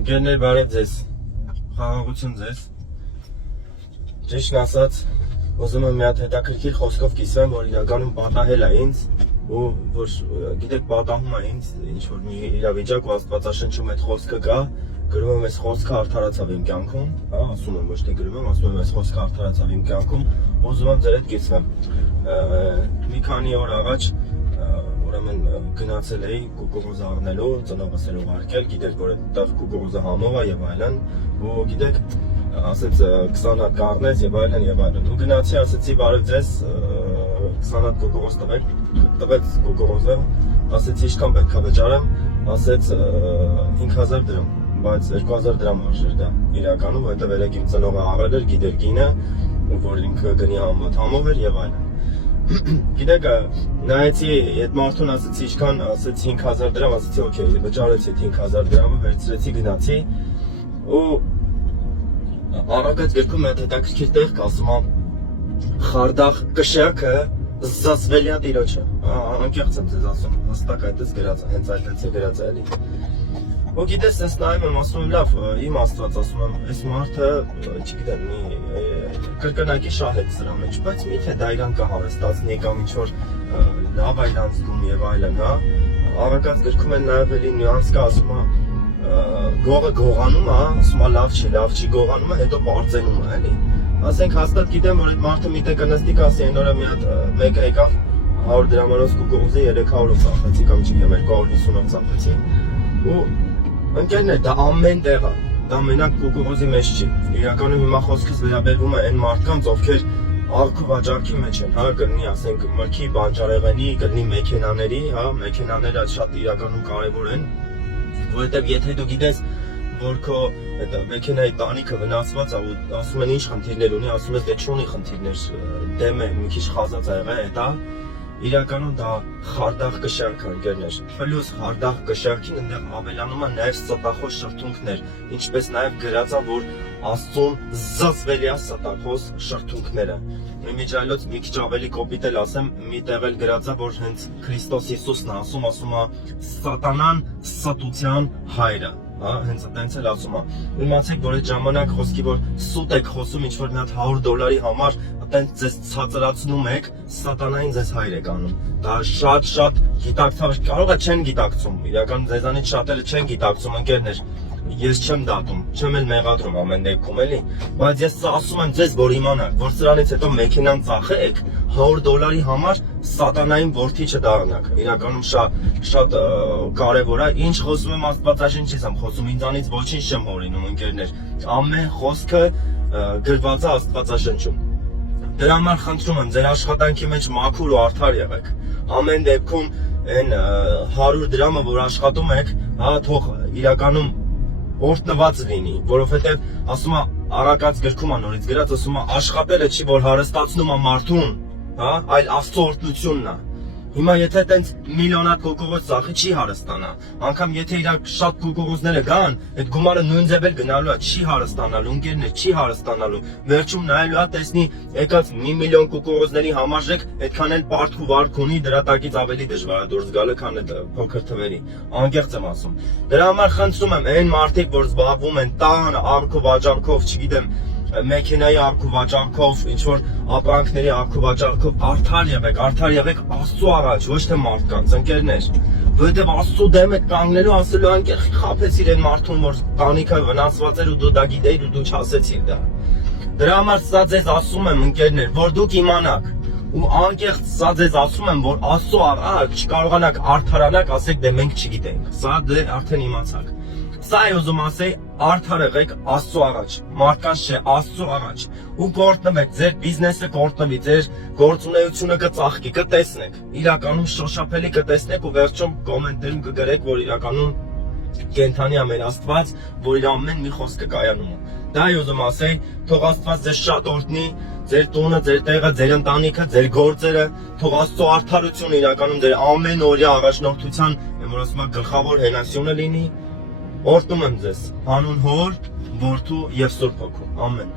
Ընկերներ, բարև ձեզ, խաղաղություն ձեզ։ Ճիշտն ասած, ուզում եմ մի հատ հետաքրքիր խոսքով կիսվեմ, որ իրականում պատահել է ինձ, ու որ գիտեք պատահում է ինձ, ինչ որ մի իրավիճակ ու Աստվածաշնչում այդ խոսքը կա, գրում եմ այս խոսքը արդարացավ իմ կյանքում, ասում եմ, ոչ թե գրում եմ, ասում եմ այս խոսքը արդարացավ իմ կյանքում, ուզում եմ ձեր հետ կիսվեմ։ Մի քանի օր առաջ ուրեմն գնացել էի կուկուռուզա առնելու, ծնողս էր ուղարկել, գիտեք, որ այդտեղ կուկուռուզա համով է եւ այլն, ու գիտեք, ասեց 20 հատ կառնես եւ այլն եւ այլն։ Ու գնացի, ասեցի բարև ձեզ, 20 հատ կուկուռուզ տվեք, տվեց կուկուռուզը, ասեցի ինչքան պետք է վճարեմ, ասեց 5000 դրամ, բայց 2000 դրամ արժեր դա իրականում, որտեղ երեք իմ ծնողը առել էր, գիտեր գինը, որ ինքը գնի համով էր եւ այլն։ Գիտեք, նայեցի այդ մարդուն, ասեցի ինչքան, ասեց 5000 դրամ, ասեցի օքեյ, վճարեցի 5000 դրամը, վերցրեցի, գնացի ու առակած գրքում այդ հետաքրքիր տեղ կա, ասում է խարդախ կշյակը զզվելյա տիրոջը, անկեղծ եմ ձեզ ասում, հստակ այդպես գրած է, հենց այդպես է գրած է էլի։ Ու գիտես, ես նայում եմ, ասում եմ լավ, իմ Աստված, ասում եմ, այս մարդը, չգիտեմ, կրկնակի շահեց սրա մեջ, բայց միթե դա իրան կհարստացնի կամ ինչ-որ լավ այլան զգում եւ այլն, հա։ Առակած գրքում են նաեւ էլի նյուանս կա, ասում է գողը գողանում է, ասում է լավ չի գողանում է, հետո բարձենում է, էլի։ Ասենք հաստատ գիտեմ, որ այդ մարդը միտը կնստի կասի, այն օրը մի հատ մեկը եկավ 100 դրամանոց կուկուռուզի 300-ով ծախեցի կամ չգիտեմ 250-ով ծախեցի։ Ու ընկերներ, դա ամեն տեղ է, դա մենակ կուկուռուզի մեջ չի։ Իրականում հիմա խոսքս վերաբերվում է այն մարդկանց, ովքեր աղք ու վաճառքի մեջ են, հա, կլինի, ասենք, մրգի, բանջարեղենի, կլինի մեքենաների, հա, մեքենաները շատ իրականում կարևոր են, որովհետև եթե դու գիտես, որ քո այդ մեքենայի տանիքը վնասված է ու ասում են ինչ խնդիրներ ունի, ասում ես դե չունի խնդիրներ, դեմ է, մի քիչ խազած ա եղել, հետա իրականում դա խարդախ կշյակ է, ընկերներ, պլյուս խարդախ կշյակին այնտեղ ավելանում է նաև ստախոս շրթունքներ, ինչպես նաև գրած է, որ Աստծուն զզվելի է ստախոս շրթունքները։ Իմիջիայլոց մի քիչ ավելի կոպիտ էլ ասեմ, մի տեղ էլ գրած է, որ հենց Քրիստոս Հիսուսն է ասում է սատանան ստության հայրը, հա, հենց այդպես էլ ասում է։ Իմացեք, որ այդ ժամանակ խոսքի որ սուտ եք խոսում ինչ-որ մի հատ $100 համար, այդպես ձեզ ցածրացնում եք, սատանային ձեզ հայր եք անում։ Դա շատ գիտակցաբար կարող է չեն գիտակցում, իրական ձեզանից շատերը չեն գիտակցում, ընկերներ։ Ես չեմ դատում, չեմ էլ մեղադրում ամեն դեպքում էլի, բայց ես ասում եմ ձեզ, որ իմանաք, որ սրանից հետո մեքենան ծախեք $100 համար սատանային որդի չդառնաք։ Իրականում շատ կարևոր է, ինչ խոսում եմ Աստվածաշնչից եմ խոսում, ինձանից ոչինչ չեմ հորինում, ընկերներ։ Ամեն խոսքը գրված է Աստվածաշնչում։ Դրա համար խնդրում եմ, ձեր աշխատանքի մեջ մաքուր ու արդար եղեք։ Ամեն դեպքում այն 100 դրամը, որ աշխատում եք, հա, թող իրականում օրտնված լինի, որովհետև ասում է առակած գրքում է նորից գրած, ասում է աշխատելը չի որ հարստացնում է մարդուն, հա, այլ Աստծո օրհնությունն է։ Հիմա եթե տենց միլիոնատ կուկուռուզ ծախի չի հարստանա, անգամ եթե իրակ շատ կուկուռուզները գան, այդ գումարը նույն ձև էլ գնալու է, չի հարստանալու, ընկերներ, չի հարստանալու, վերջում նայելու է, տեսնի եկած 1 միլիոն կուկուռուզների համարժեք, այդքան էլ բարդ ու վարկ ունի, դրա տակից ավելի դժվար է դուրս գալը, քան այդ փոքր թվերի, անկեղծ եմ ասում։ Դրա համար խնդրում եմ, այն մարդիկ, որ զբաղվում են տան, աղք ու վաճառքով, չգիտեմ, մեքենայի աղք ու վաճառքով, ինչ-որ ապրանքների աղք ու վաճառքով, արդար եղեք Աստծո առաջ, ոչ թե մարդկանց, ընկերներ, որովհետև Աստծո դեմ եք կանգնելու, ասելու անկեղ խաբեցիր այն մարդուն, որ տանիքը վնասված էր ու դու դա գիտեիր ու դու չասեցիր դա։ Դրա համար սա ձեզ ասում եմ, ընկերներ, որ դուք իմանաք, ու անկեղծ սա ձեզ ասում եմ, որ Աստծո առաջ չկարողանաք արդարանալ, ասեք դե մենք չգիտենք, սա դե արդեն իմացաք։ Սա է ուզում ասեի, արդար եղեք Աստծո առաջ, մարդկանց չէ, Աստծո առաջ, ու կորտնվեք, ձեր բիզնեսը կորտնվի, ձեր գործունեությունը կծաղկի, կտեսնեք, իրականում շոշափելի կտեսնեք ու վերջում կոմենտներում կգրեք, որ իրականում կենթանի է մեր Աստված, որ իր ամեն մի խոսքը կայանում է։ Դա է ուզում ասեի, թող Աստված ձեզ շատ օրհնի, ձեր տունը, ձեր տեղը, ձեր ընտանիքը, ձեր գործերը, թող Աստծո արդարությունը իրականում ձեր ամեն օրյա առաջնորդության, որ ասում եմ գլխավոր հենասյունը լինի։ Օրհնում եմ ձեզ, հանուն Հոր, Որդու և Սուրբ Հոգու, ամեն։